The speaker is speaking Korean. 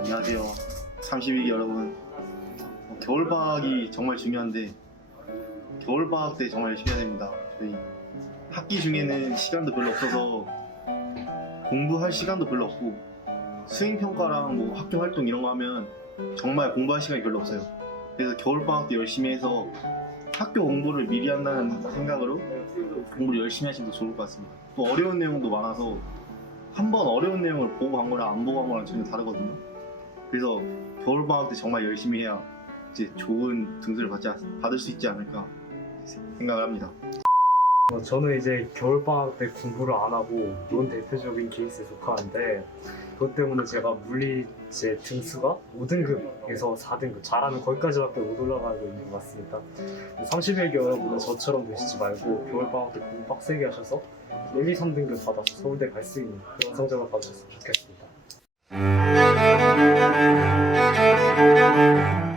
안녕하세요. 32기 여러분. 어, 겨울방학이 정말 중요한데 겨울방학 때 정말 열심히 해야 됩니다. 저희 학기 중에는 시간도 별로 없어서 공부할 시간도 별로 없고 수행평가랑 뭐 학교 활동 이런 거 하면 정말 공부할 시간이 별로 없어요. 그래서 겨울방학 때 열심히 해서 학교 공부를 미리 한다는 생각으로 공부를 열심히 하시면 더 좋을 것 같습니다. 또 어려운 내용도 많아서 한 번 어려운 내용을 보고 간 거랑 안 보고 간 거랑 전혀 다르거든요. 그래서 겨울방학 때 정말 열심히 해야 이제 좋은 등수를 받지, 않- 받을 수 있지 않을까 생각을 합니다. 어, 저는 이제 겨울방학 때 공부를 안 하고 논 대표적인 케이스에 속하는데 그것 때문에 제가 물리 제 등수가 5등급에서 4등급 잘하면 거기까지밖에 못 올라가고 있는 것 같습니다. 31개 여러분은 저처럼 되시지 말고 겨울방학 때 공부 빡세게 하셔서 1, 2, 3등급 받아서 서울대 갈 수 있는 그런 성적을 받으셨으면 좋겠습니다. Thank you.